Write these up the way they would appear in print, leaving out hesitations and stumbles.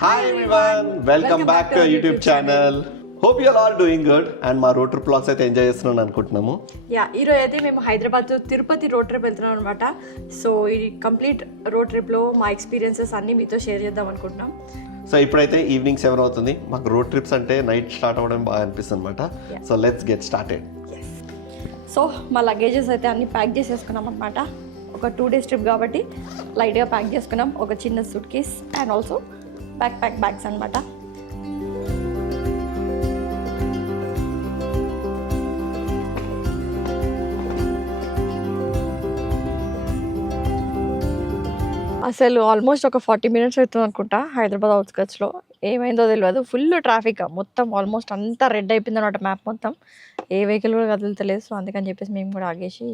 Hi everyone, welcome back to our YouTube channel. Hope you all are doing good and మా road trip blogs అయితే enjoy చేస్తున్నాను అనుకుంటున్నాము. ఈరోజు అయితే మేము హైదరాబాద్ తిరుపతి రోడ్ ట్రిప్ వెళ్తున్నాం అనమాట. సో ఈ కంప్లీట్ రోడ్ ట్రిప్లో మా ఎక్స్పీరియన్సెస్ అన్నీ మీతో షేర్ చేద్దాం అనుకుంటున్నాం. సో ఇప్పుడైతే ఈవినింగ్ 7 అవుతుంది. మాకు రోడ్ ట్రిప్స్ అంటే నైట్ స్టార్ట్ అవ్వడం బాగా అనిపిస్తుంది అనమాట. So let's get started. So మా లగేజెస్ అయితే అన్ని ప్యాక్ చేసేసుకున్నాం అనమాట. ఒక 2 days ట్రిప్ కాబట్టి లైట్గా ప్యాక్ చేసుకున్నాం. ఒక చిన్న suit case and also bags అనమాట. అసలు ఆల్మోస్ట్ ఒక 40 minutes అవుతుంది అనుకుంటా హైదరాబాద్ అవుట్స్కట్స్లో. ఏమైందో తెలియదు, ఫుల్ ట్రాఫిక్, మొత్తం ఆల్మోస్ట్ అంతా రెడ్ అయిపోయింది అనమాట మ్యాప్ మొత్తం. ఏ వెహికల్ కూడా కదులుతలేదు. సో అందుకని చెప్పేసి మేము కూడా ఆగేసి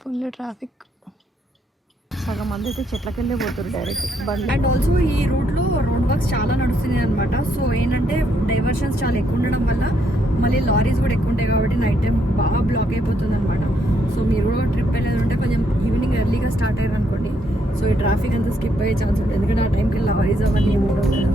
ఫుల్ ట్రాఫిక్. సగం మంది అయితే చెట్లకి వెళ్ళి పోతారు డైరెక్ట్ బండి. అండ్ ఆల్సో ఈ రూట్లో రోడ్ వర్క్స్ చాలా నడుస్తున్నాయి అనమాట. సో ఏంటంటే డైవర్షన్స్ చాలా ఎక్కువ ఉండడం వల్ల మళ్ళీ లారీస్ కూడా ఎక్కువ ఉంటాయి కాబట్టి నైట్ టైం బాగా బ్లాక్ అయిపోతుంది అనమాట. సో మీరు కూడా ట్రిప్ వెళ్ళేది ఉంటే కొంచెం ఈవినింగ్ ఎర్లీగా స్టార్ట్ అయ్యారు అనుకోండి. సో ఈ ట్రాఫిక్ అంతా స్కిప్ అయ్యే ఛాన్స్ ఉంటుంది, ఎందుకంటే ఆ టైంకి లారీస్ అవన్నీ ఏమి ఉండవు కదా.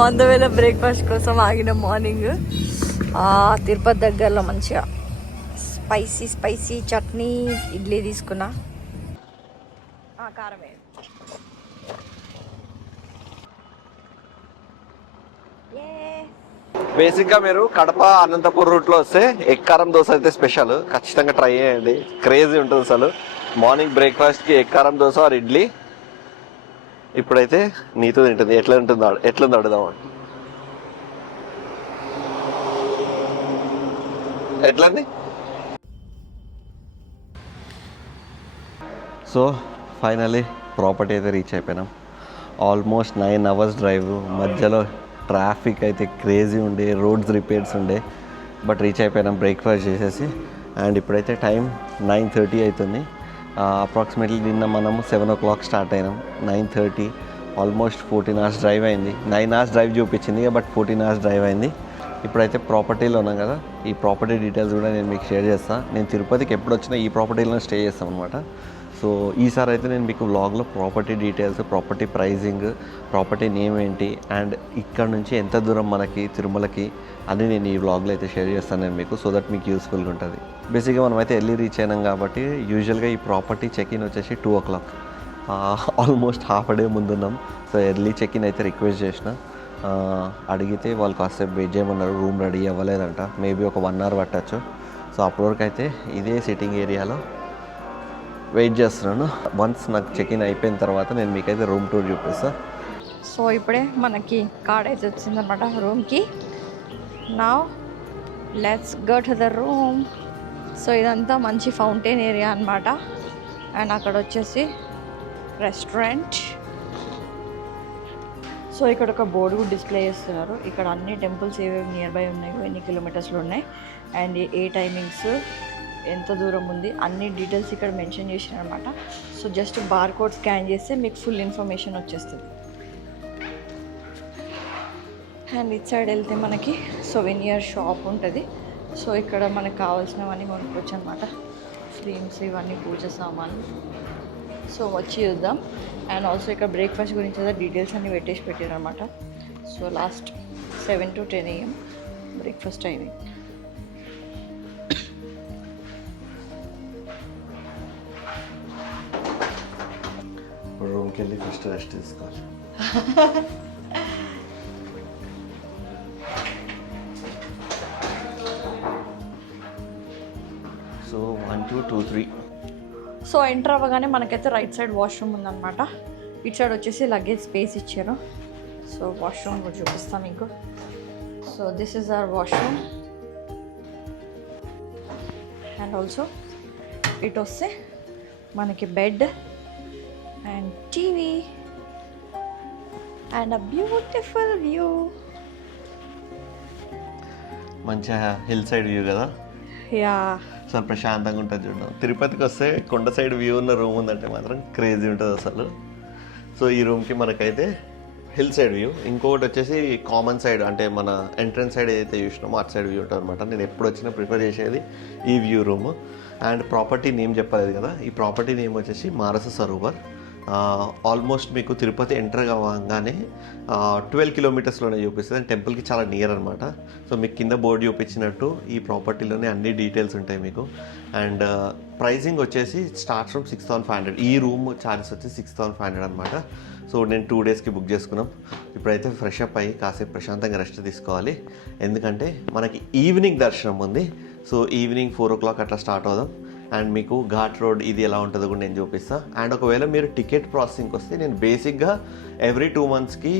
ఆన్ ద వేలో బ్రేక్ఫాస్ట్ కోసం ఆగిన మార్నింగ్ తిరుపతి దగ్గరలో మంచిగా స్పైసీ చట్నీ ఇడ్లీ తీసుకున్నా. కారమే. బేసిక్గా మీరు కడప అనంతపూర్ రూట్లో వస్తే ఎగ్ కారం దోశ అయితే స్పెషల్, ఖచ్చితంగా ట్రై చేయండి. క్రేజీ ఉంటుంది అసలు. మార్నింగ్ బ్రేక్ఫాస్ట్కి ఎగ్ కారం దోశ ఆర్ ఇడ్లీ. ఇప్పుడైతే నీతో తింటుంది. ఎట్లుంది అడుగుదాం. ఎట్లంది? సో ఫైనలీ ప్రాపర్టీ అయితే రీచ్ అయిపోయినాం. Almost 9 hours drive. మధ్యలో ట్రాఫిక్ అయితే క్రేజీ ఉండే, రోడ్స్ రిపేర్స్ ఉండే, బట్ రీచ్ అయిపోయినాం బ్రేక్ఫాస్ట్ చేసేసి. అండ్ ఇప్పుడైతే టైం 9:30 అవుతుంది. అప్రాక్సిమేట్లీ నిన్న మనము 7 o'clock స్టార్ట్ అయినాం. 9:30, ఆల్మోస్ట్ 14 hours డ్రైవ్ అయింది. 9 hours డ్రైవ్ చూపించింది, బట్ 14 hours డ్రైవ్ అయింది. ఇప్పుడైతే ప్రాపర్టీలో ఉన్నాం కదా. ఈ ప్రాపర్టీ డీటెయిల్స్ కూడా నేను మీకు షేర్ చేస్తాను. నేను తిరుపతికి ఎప్పుడు వచ్చినా ఈ ప్రాపర్టీలో స్టే చేస్తాను అనమాట. సో ఈసారి అయితే నేను మీకు వ్లాగ్లో property details, property pricing, property name ఏంటి, అండ్ ఇక్కడ నుంచి ఎంత దూరం మనకి తిరుమలకి అని నేను ఈ వ్లాగ్లో అయితే షేర్ చేస్తాను నేను మీకు, సో దట్ మీకు యూస్ఫుల్గా ఉంటుంది. బేసిక్గా మనమైతే ఎర్లీ రీచ్ అయినాం కాబట్టి యూజువల్గా ఈ ప్రాపర్టీ చెక్-ఇన్ వచ్చేసి 2 o'clock. ఆల్మోస్ట్ హాఫ్ డే ముందున్నాం. సో ఎర్లీ చెక్-ఇన్ అయితే రిక్వెస్ట్ చేసిన. అడిగితే వాళ్ళు కాసేపు వెయిట్ చేయమన్నారు. Room ready అవ్వలేదంట. మేబీ ఒక 1 hour పట్టచ్చు. సో అప్పటివరకు అయితే ఇదే సిట్టింగ్ ఏరియాలో వెయిట్ చేస్తున్నాను. వన్స్ నాకు చెక్-ఇన్ అయిపోయిన తర్వాత నేను మీకైతే రూమ్ టూర్ చూపిస్తాను. సో ఇప్పుడే మనకి కార్డ్ అయితే వచ్చిందనమాట రూమ్కి. Now let's go to the room. So ఇదంతా మంచి ఫౌంటైన్ ఏరియా అనమాట. అండ్ అక్కడ వచ్చేసి రెస్టారెంట్. సో ఇక్కడ ఒక బోర్డు కూడా డిస్ప్లే చేస్తున్నారు. ఇక్కడ అన్ని టెంపుల్స్ ఏవేవి నియర్ బై ఉన్నాయో, ఎన్ని కిలోమీటర్స్లో ఉన్నాయి, అండ్ ఏ టైమింగ్స్, ఎంత దూరం ఉంది, అన్ని డీటెయిల్స్ ఇక్కడ మెన్షన్ చేసినారు అనమాట. So just bar code scan చేస్తే మీకు ఫుల్ ఇన్ఫర్మేషన్ వచ్చేస్తుంది. అండ్ ఇట్ సైడ్ వెళ్తే మనకి సొవెనియర్ షాప్ ఉంటుంది. సో ఇక్కడ మనకు కావాల్సినవన్నీ కొనుక్కోవచ్చు అనమాట. ఫ్రేమ్స్, ఇవన్నీ పూజ సామాన్లు. సో వచ్చి చూద్దాం. అండ్ ఆల్సో ఇక్కడ బ్రేక్ఫాస్ట్ గురించి అయితే డీటెయిల్స్ అన్నీ పెట్టారు అనమాట. So last 7 to 10 AM breakfast timing. రూమ్కి వెళ్ళి ఫస్ట్ రెస్ట్ తీసుకోవాలి. సో 1 2 2 3. సో ఎంటర్ అవ్వగానే మనకైతే రైట్ సైడ్ వాష్రూమ్ ఉందన్నమాట. ఇటు సైడ్ వచ్చేసి లగేజ్ స్పేస్ ఇచ్చారు. సో వాష్రూమ్ కూడా చూపిస్తాం మీకు. So this is our washroom. And also ఇటు వస్తే మనకి bed and TV and a beautiful view. మంచిగా హిల్ సైడ్ వ్యూ కదా. యా, చాలా ప్రశాంతంగా ఉంటుంది చూడడం. తిరుపతికి వస్తే కొండ సైడ్ వ్యూ ఉన్న రూమ్ ఉందంటే మాత్రం క్రేజీ ఉంటుంది అసలు. సో ఈ రూమ్కి మనకైతే హిల్ సైడ్ వ్యూ, ఇంకొకటి వచ్చేసి కామన్ సైడ్, అంటే మన ఎంట్రన్స్ సైడ్ ఏదైతే చూసినామో అటు సైడ్ వ్యూ ఉంటుంది అనమాట. నేను ఎప్పుడు వచ్చినా ప్రిఫర్ చేసేది ఈ view room. And property name చెప్పలేదు కదా, ఈ ప్రాపర్టీ నేమ్ వచ్చేసి మానస సరోవర్. ఆల్మోస్ట్ మీకు తిరుపతి ఎంటర్ కావగానే 12 కిలోమీటర్స్లోనే చూపిస్తుంది, అండ్ టెంపుల్కి చాలా నియర్ అనమాట. సో మీకు కింద బోర్డు చూపించినట్టు ఈ ప్రాపర్టీలోనే అన్ని డీటెయిల్స్ ఉంటాయి మీకు. అండ్ ప్రైజింగ్ వచ్చేసి స్టార్ట్స్ ఫ్రమ్ 6,500. ఈ రూమ్ ఛార్జెస్ వచ్చి 6,500 అనమాట. సో నేను 2 డేస్కి బుక్ చేసుకున్నాం. ఇప్పుడైతే ఫ్రెష్ అప్ అయ్యి కాసేపు ప్రశాంతంగా రెస్ట్ తీసుకోవాలి, ఎందుకంటే మనకి ఈవినింగ్ దర్శనం ఉంది. సో ఈవినింగ్ 4 o'clock అట్లా స్టార్ట్ అవుదాం. అండ్ మీకు ఘాట్ రోడ్ ఇది ఎలా ఉంటుందో కూడా నేను చూపిస్తాను. అండ్ ఒకవేళ మీరు టికెట్ ప్రాసెసింగ్కి వస్తే నేను బేసిక్గా ఎవ్రీ 2 monthsకి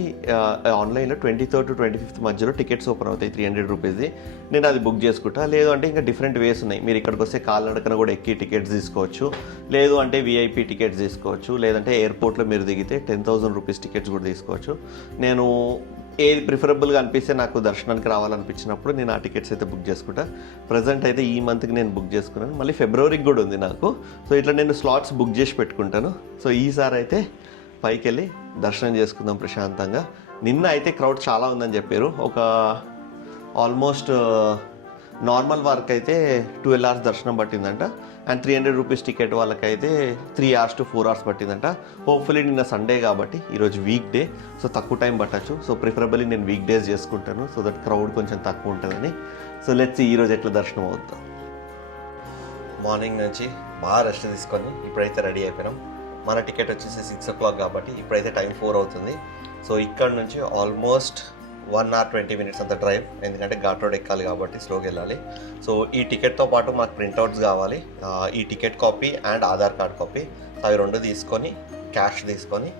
ఆన్లైన్లో 23rd to 25th మధ్యలో టికెట్స్ ఓపెన్ అవుతాయి 300 రూపీస్ది. నేను అది బుక్ చేసుకుంటా. లేదు అంటే ఇంకా డిఫరెంట్ వేస్ ఉన్నాయి. మీరు ఇక్కడికి వస్తే కాలినడకన కూడా ఎక్కి టికెట్స్ తీసుకోవచ్చు, లేదు అంటే విఐపి టికెట్స్ తీసుకోవచ్చు, లేదంటే ఎయిర్పోర్ట్లో మీరు దిగితే 10,000 రూపీస్ టికెట్స్ కూడా తీసుకోవచ్చు. నేను ఏది ప్రిఫరబుల్గా అనిపిస్తే, నాకు దర్శనానికి రావాలనిపించినప్పుడు నేను ఆ టికెట్స్ అయితే బుక్ చేసుకుంటా. ప్రజెంట్ అయితే ఈ మంత్కి నేను బుక్ చేసుకున్నాను, మళ్ళీ ఫిబ్రవరికి కూడా ఉంది నాకు. సో ఇట్లా నేను స్లాట్స్ బుక్ చేసి పెట్టుకుంటాను. సో ఈసారి అయితే పైకి వెళ్ళి దర్శనం చేసుకుందాం ప్రశాంతంగా. నిన్న అయితే క్రౌడ్ చాలా ఉందని చెప్పారు. ఒక ఆల్మోస్ట్ నార్మల్ వారికి అయితే 12 hours దర్శనం పట్టిందంట. అండ్ 300 రూపీస్ టికెట్ వాళ్ళకైతే 3 hours to 4 hours పట్టిందంట. హోప్ఫుల్లీ నిన్న సండే కాబట్టి ఈరోజు వీక్ డే, సో తక్కువ టైం పట్టచ్చు. సో ప్రిఫరబుల్లీ నేను వీక్ డేస్ చేసుకుంటాను, సో దట్ క్రౌడ్ కొంచెం తక్కువ ఉంటుందని. సో లెట్స్ ఈరోజు ఎట్లా దర్శనం అవుతాం. మార్నింగ్ నుంచి బాగా రెస్ట్ తీసుకొని ఇప్పుడైతే రెడీ అయిపోయినాం. మన టికెట్ వచ్చేసి 6 o'clock కాబట్టి ఇప్పుడైతే టైం 4 అవుతుంది. సో ఇక్కడ నుంచి ఆల్మోస్ట్ 1 hour 20 minutes అంత డ్రైవ్, ఎందుకంటే ఘాట్ రోడ్ ఎక్కాలి కాబట్టి స్లోగా వెళ్ళాలి. సో ఈ టికెట్తో పాటు మాకు ప్రింట్అవుట్స్ కావాలి, ఈ ticket copy and Aadhaar card copy, అవి 2 తీసుకొని క్యాష్ తీసుకొని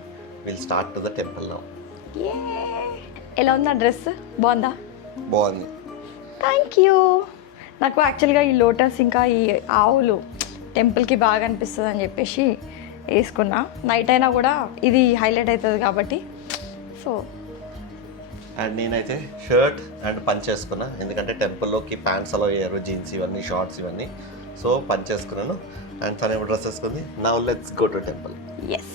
will start to the temple now. ఎలా ఉంది ఆ డ్రెస్? బాగుందా? బాగుంది, థ్యాంక్ యూ. నాకు యాక్చువల్గా ఈ లోటస్ ఇంకా ఈ ఆవులు టెంపుల్కి బాగా అనిపిస్తుంది అని చెప్పేసి వేసుకున్నా. నైట్ అయినా కూడా ఇది హైలైట్ అవుతుంది కాబట్టి. సో అండ్ నేనైతే షర్ట్ అండ్ పంచ్ చేసుకున్నా, ఎందుకంటే టెంపుల్లోకి ప్యాంట్స్ అలా వేయరు, జీన్స్ ఇవన్నీ, షార్ట్స్ ఇవన్నీ. సో పంచ్ చేసుకున్నాను అండ్ తను ఇప్పుడు డ్రెస్ వేసుకుంది. Now let's go to temple. Yes.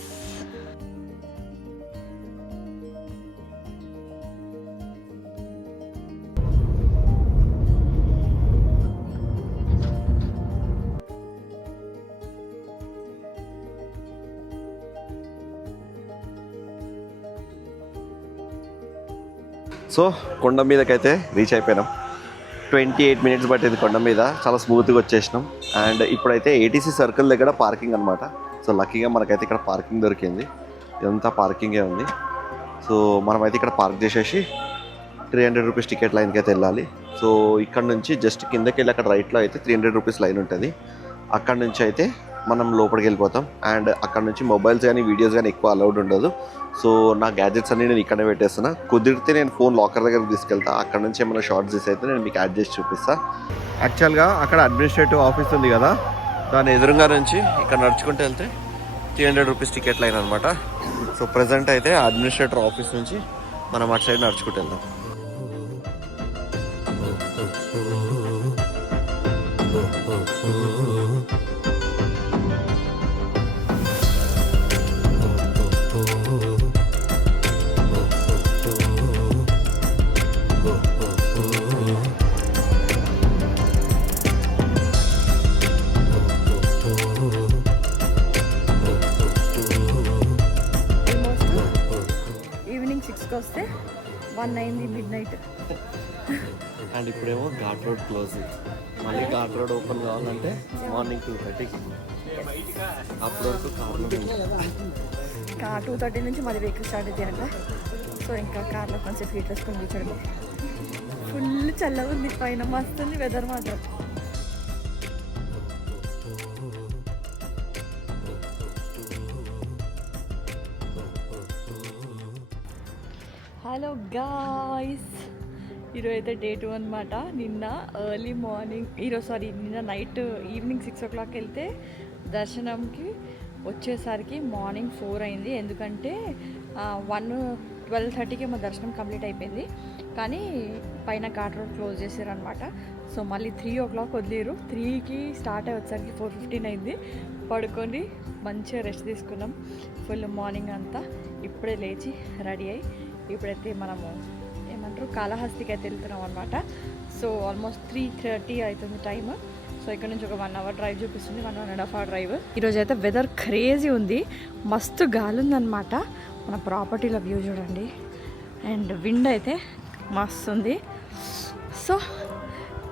So కొండ మీదకైతే రీచ్ అయిపోయినాం. 28 minutes పట్టింది కొండ మీద, చాలా స్మూత్గా వచ్చేసినాం. అండ్ ఇప్పుడైతే ఏటీసీ సర్కిల్ దగ్గర పార్కింగ్ అనమాట. సో లక్కీగా మనకైతే ఇక్కడ పార్కింగ్ దొరికింది, ఇదంతా పార్కింగే ఉంది. సో మనమైతే ఇక్కడ పార్క్ చేసేసి 300 రూపీస్ టికెట్ లైన్కి అయితే వెళ్ళాలి. సో ఇక్కడ నుంచి జస్ట్ కిందకి వెళ్ళి అక్కడ రైట్లో అయితే 300 రూపీస్ లైన్ ఉంటుంది. అక్కడ నుంచి అయితే మనం లోపలికి వెళ్ళిపోతాం. అండ్ అక్కడ నుంచి మొబైల్స్ కానీ వీడియోస్ కానీ ఎక్కువ అలౌడ్ ఉండదు. సో నా గ్యాజెట్స్ అన్నీ నేను ఇక్కడే పెట్టేస్తున్నా. కుదిరితే నేను ఫోన్ లాకర్ దగ్గరికి తీసుకెళ్తా, అక్కడ నుంచి ఏమైనా షార్ట్స్ తీసి అయితే నేను మీకు యాడ్ చేసి చూపిస్తాను. యాక్చువల్గా అక్కడ అడ్మినిస్ట్రేటివ్ ఆఫీస్ ఉంది కదా, దాని ఎదురుగా నుంచి ఇక్కడ నడుచుకుంటూ వెళ్తే 300 రూపీస్ టికెట్ లైన్ అనమాట. సో ప్రజెంట్ అయితే అడ్మినిస్ట్రేటర్ ఆఫీస్ నుంచి మనం అటు సైడ్ నడుచుకుంటూ వెళ్దాం. ఈవినింగ్ 6కి వస్తే 1 అయింది, మిడ్నైట్. అండ్ ఇప్పుడేమో ఘాట్ రోడ్ క్లోజ్, మళ్ళీ ఘాట్ రోడ్ ఓపెన్ కావాలంటే మార్నింగ్ 2:30కి. అప్పటి వరకు కార్లో 2:30 నుంచి మరి వెహికల్ స్టార్ట్ అవుతాయి అంట. సో ఇంకా కార్లో కొంచెం హీట్ వేసుకొని కూర్చోండి. ఫుల్ చల్లగా ఉంది, పైన మస్తుంది వెదర్ మాత్రం. హలో గాయ్స్, ఈరోజు అయితే డే 2 అనమాట. నిన్న ఎర్లీ మార్నింగ్, నిన్న నైట్ ఈవినింగ్ 6 o'clock వెళ్తే దర్శనంకి వచ్చేసరికి మార్నింగ్ 4 అయింది. ఎందుకంటే 12:30కి మా దర్శనం కంప్లీట్ అయిపోయింది, కానీ పైన ఘాట్ రోడ్ క్లోజ్ చేశారనమాట. సో మళ్ళీ 3 o'clock వదిలేరు. 3కి స్టార్ట్ అయ్యి వచ్చేసరికి 4:15 అయింది. పడుకొని మంచిగా రెస్ట్ తీసుకున్నాం ఫుల్ మార్నింగ్ అంతా. ఇప్పుడే లేచి రెడీ అయ్యి ఇప్పుడైతే మనము ఏమంటారు కాళహస్తికి అయితే వెళ్తున్నాం అనమాట. సో ఆల్మోస్ట్ 3:30 అవుతుంది టైమ్. సో ఇక్కడ నుంచి ఒక 1 అవర్ డ్రైవ్ చూపిస్తుంది, 1.5 అవర్ డ్రైవ్. ఈరోజు అయితే వెదర్ క్రేజీ ఉంది, మస్తు గాలి ఉందన్నమాట. మన ప్రాపర్టీలో వ్యూ చూడండి, అండ్ విండ్ అయితే మస్తు ఉంది. సో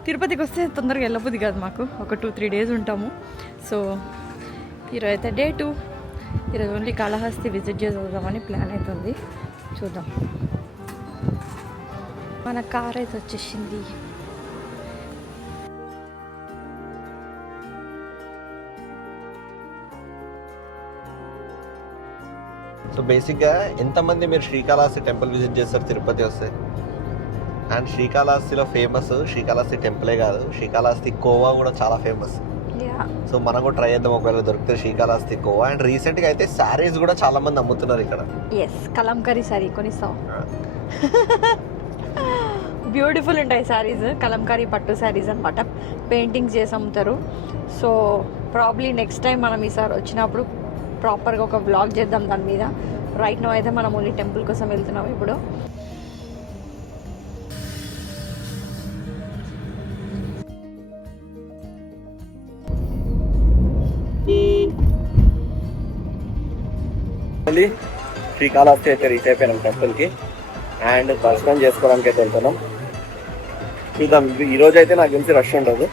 తిరుపతికి వస్తే తొందరగా వెళ్ళబుద్ది కాదు, మాకు ఒక 2-3 డేస్ ఉంటాము. సో ఈరోజు అయితే డే 2. ఈరోజు ఓన్లీ కాళహస్తి విజిట్ చేద్దామని ప్లాన్ అవుతుంది, చూద్దాం. మన కార్ అయితే వచ్చేసింది. సో బేసిక్గా ఎంతమంది మీరు శ్రీకాళహస్తి టెంపుల్ విజిట్ చేస్తారు తిరుపతి వస్తే? అండ్ శ్రీకాళహస్తిలో ఫేమస్ శ్రీకాళహస్తి టెంపులే కాదు, శ్రీకాళహస్తి కోవా కూడా చాలా ఫేమస్. సో మనం కూడా ట్రై చేద్దాం ఒకవేళ దొరికితే శ్రీకాళహస్తి కోవా. అండ్ రీసెంట్గా అయితే శారీస్ కూడా చాలా మంది అమ్ముతున్నారు ఇక్కడ. ఎస్, కలంకారీ శారీ కొనిస్తాం. బ్యూటిఫుల్ ఉంటాయి శారీస్, కలంకారీ పట్టు శారీస్ అనమాట. పెయింటింగ్స్ చేసి అమ్ముతారు. సో ప్రాబ్లీ నెక్స్ట్ టైం మనం ఈసారి వచ్చినప్పుడు ప్రాపర్గా ఒక వ్లాగ్ చేద్దాం దాని మీద. రైట్ నో అయితే మనం ఓన్లీ టెంపుల్ కోసం వెళ్తున్నాం ఇప్పుడు. శ్రీకాళహస్తి అయితే రీచ్ అయిపోయినాం టెంపుల్కి, అండ్ దర్శనం చేసుకోవడానికి అయితే వెళ్తున్నాం. చూద్దాం, ఈ రోజు అయితే నాకు తెలిసి రష్ ఉండదు.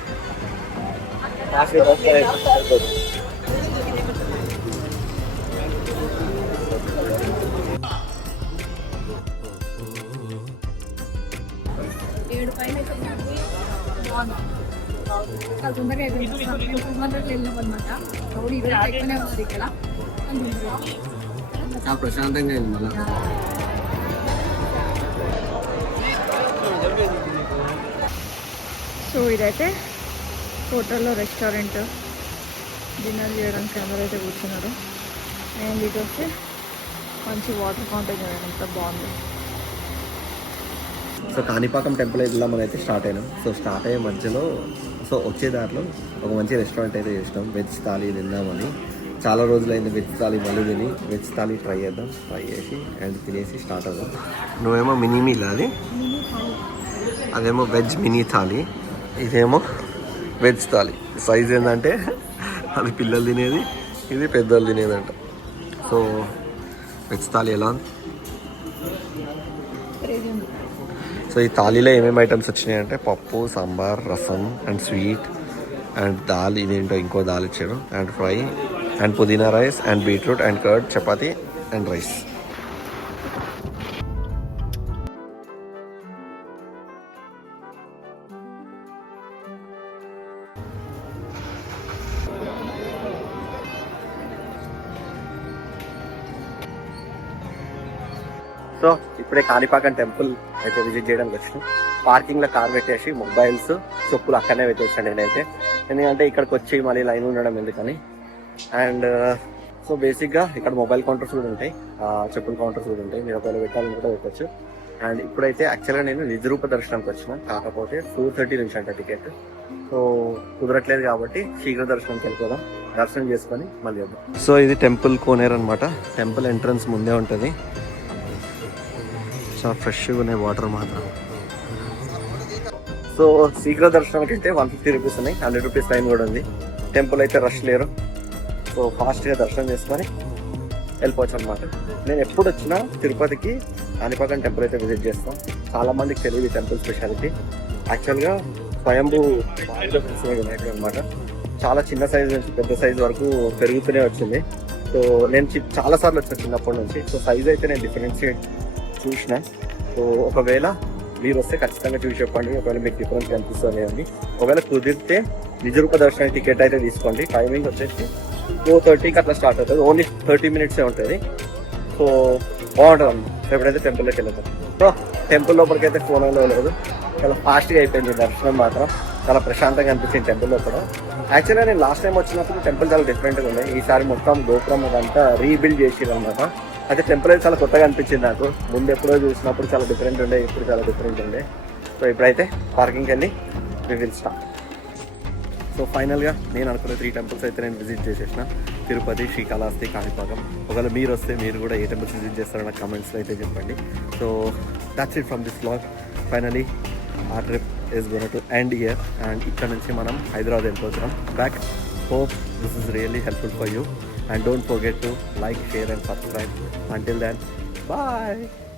ప్రశాంతంగా అయింది మళ్ళీ. సో ఇదైతే హోటల్లో రెస్టారెంట్, డిన్నర్ చేయడానికి అందరూ అయితే కూర్చున్నారు. అండ్ ఇది వచ్చి మంచి వాటర్ ఫౌంటైన్ చూడండి, ఎంత బాగుంది. సో కాణిపాకం టెంపుల్ వెళ్దామని అయితే స్టార్ట్ అయినాం. సో స్టార్ట్ అయ్యే మధ్యలో సో వచ్చే దారిలో ఒక మంచి రెస్టారెంట్ అయితే చేసినాం, వెజ్ థాలీ తిందామని. చాలా రోజులైంది వెజ్ థాలీ, మళ్ళీ తిని వెజ్ థాలీ ట్రై చేద్దాం. ట్రై చేసి అండ్ తినేసి స్టార్ట్ అవుదాం. నువ్వేమో మినీ మీల్, అది అదేమో వెజ్ మినీ థాలీ, ఇదేమో వెజ్ థాలీ. సైజ్ ఏంటంటే అది పిల్లలు తినేది, ఇది పెద్దలు తినేదంట. సో వెజ్ థాలీ ఎలా ఉంది? సో ఈ థాలీలో ఏమేమి ఐటమ్స్ వచ్చినాయంటే పప్పు, సాంబార్, రసం అండ్ స్వీట్ అండ్ దాల్, ఇదేంటో ఇంకో దాల్ ఇచ్చారు, అండ్ ఫ్రై అండ్ పుదీనా rice and beetroot and curd, chapati and rice. So ఇప్పుడే కాణిపాకం టెంపుల్ అయితే విజిట్ చేయడానికి వచ్చినాం. పార్కింగ్లో కార్ పెట్టేసి మొబైల్స్, చెప్పులు అక్కడనే పెట్టేసాను నేనైతే, ఎందుకంటే ఇక్కడికి వచ్చి మళ్ళీ లైన్ ఉండడం ఎందుకని. అండ్ సో బేసిక్గా ఇక్కడ మొబైల్ కౌంటర్స్ కూడా ఉంటాయి, చెప్పుల కౌంటర్స్ కూడా ఉంటాయి, మీరు ఒకవేళ పెట్టాలని కూడా పెట్టచ్చు. అండ్ ఇప్పుడైతే యాక్చువల్గా నేను నిజరూప దర్శనానికి వచ్చిన, కాకపోతే 4:30 నుంచి అంట టికెట్. సో కుదరట్లేదు కాబట్టి శీఘ్ర దర్శనంకి వెళ్ళిపోదాం, దర్శనం చేసుకొని మళ్ళీ వద్దాం. సో ఇది టెంపుల్ కోనేరు అనమాట. టెంపుల్ ఎంట్రన్స్ ముందే ఉంటుంది. చాలా ఫ్రెష్గా ఉన్నాయి వాటర్ మాత్రం. సో శీఘ్ర దర్శనానికి అయితే 150 రూపీస్ ఉన్నాయి, 100 రూపీస్ లైన్ కూడా ఉంది. టెంపుల్ అయితే రష్ లేరు, సో ఫాస్ట్గా దర్శనం చేసుకొని వెళ్ళిపోవచ్చు అనమాట. నేను ఎప్పుడు వచ్చినా తిరుపతికి కాణిపాకం టెంపుల్ అయితే విజిట్ చేస్తాం. చాలా మందికి తెలియదు ఈ టెంపుల్ స్పెషాలిటీ. యాక్చువల్గా స్వయంభూ వినాయకుడు అనమాట. చాలా చిన్న సైజు నుంచి పెద్ద సైజు వరకు పెరుగుతూనే వచ్చింది. సో నేను చాలాసార్లు వచ్చిన చిన్నప్పటి నుంచి. సో సైజ్ అయితే నేను డిఫరెన్షియేట్ చూసిన. సో ఒకవేళ మీరు వస్తే ఖచ్చితంగా చూసి చెప్పండి, ఒకవేళ మీకు డిఫరెన్స్ కనిపిస్తుంది అండి. ఒకవేళ కుదిరితే నిజరూప దర్శన టికెట్ అయితే తీసుకోండి. టైమింగ్ వచ్చేసి 4:30కి అట్లా స్టార్ట్ అవుతుంది, ఓన్లీ 30 మినిట్సే ఉంటుంది. సో బాగుంటుంది అన్నమాట. ఎప్పుడైతే టెంపుల్లోకి వెళ్తాం. సో టెంపుల్ లోపలికి అయితే ఫోన్ లేదు, చాలా ఫాస్ట్గా అయిపోయింది దర్శనం మాత్రం. చాలా ప్రశాంతంగా అనిపించింది టెంపుల్ లోపల. యాక్చువల్గా నేను లాస్ట్ టైం వచ్చినప్పుడు టెంపుల్ చాలా డిఫరెంట్గా ఉంది. ఈసారి మొత్తం గోపురం అదంతా రీబిల్డ్ చేసిరు అనమాట. అయితే టెంపుల్ అయితే చాలా కొత్తగా అనిపించింది నాకు. ముందు ఎప్పుడో చూసినప్పుడు చాలా డిఫరెంట్ ఉండే, ఇప్పుడు చాలా డిఫరెంట్ ఉండే. సో ఇప్పుడైతే పార్కింగ్కి వెళ్ళి వి విల్ స్టార్ట్. సో ఫైనల్గా నేను అనుకున్న 3 టెంపుల్స్ అయితే నేను విజిట్ చేసేసిన. తిరుపతి, శ్రీకాళహస్తి, కాణిపాకం. ఒకవేళ మీరు వస్తే మీరు కూడా ఏ టెంపుల్స్ విజిట్ చేస్తారో నాకు కమెంట్స్లో అయితే చెప్పండి. So that's it from this vlog. Finally ఆ trip is gonna end here and ఇక్కడ నుంచి మనం హైదరాబాద్ వెళ్ళిపోతున్నాం back. Hope this is really helpful for you and don't forget to like, share and subscribe. Until then, bye.